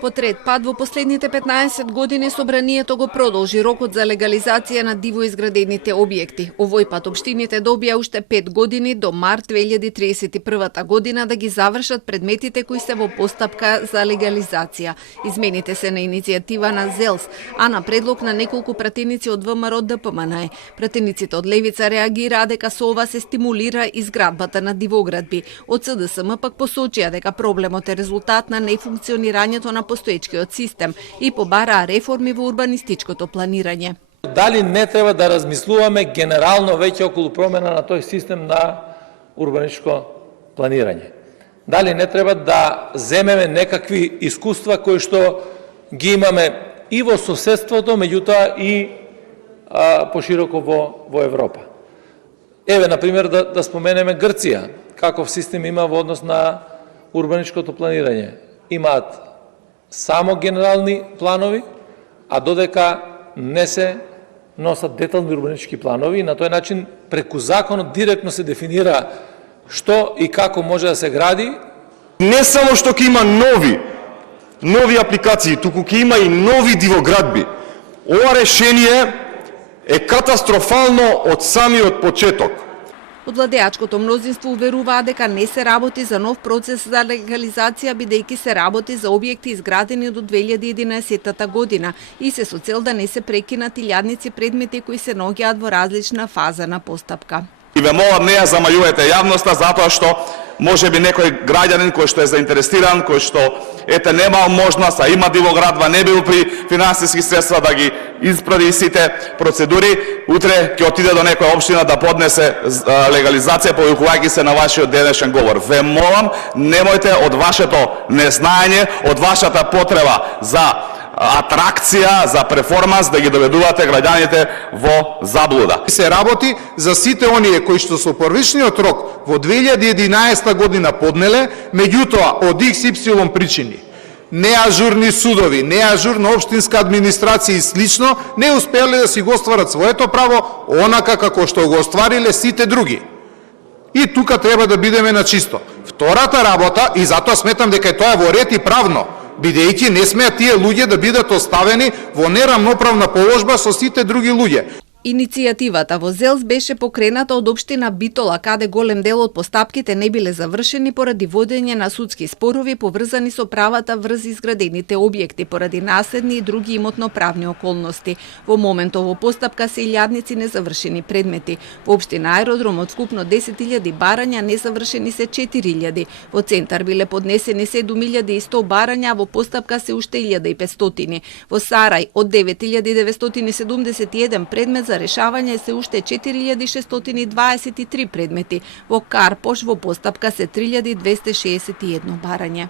По трет пат во последните 15 години собранието го продолжи рокот за легализација на диво изградените објекти. Овој пат општините добија уште 5 години до март 2031 година да ги завршат предметите кои се во постапка за легализација. Измените се на иницијатива на ЗЕЛС, а на предлог на неколку пратеници од ВМРО ДПМН. Пратениците од Левица реагираа дека со ова се стимулира изградбата на дивоградби. Од СДСМ пак посочија дека проблемот е резултат на нефункционирањето на постоечкиот систем и побараа реформи во урбанистичкото планирање. Дали не треба да размислуваме генерално веќе околу промена на тој систем на урбанистичко планирање? Дали не треба да земеме некакви искуства кои што ги имаме и во соседството, меѓутоа и пошироко во Европа? Еве, например, да споменеме Грција, каков систем има во однос на урбанистичкото планирање. Имаат само генерални планови, а додека не се носат детални урбанистички планови, на тој начин преку законот директно се дефинира што и како може да се гради. Не само што ќе има нови апликации, туку ќе има и нови дивоградби. Ова решение е катастрофално од самиот почеток. Од владеачкото мнозинство уверуваа дека не се работи за нов процес за легализација, бидејќи се работи за објекти изградени до 2011 година и се со цел да не се прекинат илјадници предмети кои се наоѓаат во различна фаза на постапка. И ве молам, не ја замајувајте јавноста, затоа што може би некој граѓанин кој што е заинтересиран, кој што немал можност, а има дивоградба, не бил при финансиски средства да ги исправи сите процедури, утре ќе отиде до некоја општина да поднесе легализација, повикувајќи се на вашиот денешен говор. Ве молам, немојте од вашето незнаење, од вашата потреба за атракција, за перформанс, да ги доведувате граѓаните во заблуда. Се работи за сите оние кои што со првичниот рок во 2011 година поднеле, меѓутоа од XY причини, неажурни судови, неажурна општинска администрација и слично, не успеале да си го остварат своето право, онака како што го оствариле сите други. И тука треба да бидеме на чисто. Втората работа, и затоа сметам дека тоа е во ред и правно, бидејќи не смеат тие луѓе да бидат оставени во нерамноправна положба со сите други луѓе. Иницијативата во ЗЕЛС беше покрената од општина Битола, каде голем дел од постапките не биле завршени поради водење на судски спорови поврзани со правата врз изградените објекти, поради наследни и други имотно-правни околности. Во моментот во постапка се илјадници незавршени предмети. Во општина Аеродром од скупно 10.000 барања незавршени се 4.000. Во центар биле поднесени 7.100 барања, а во постапка се уште 1.500. Во Сарај од 9.971 предмет за решавање се уште 4.623 предмети. Во Карпош во постапка се 3.261 барање.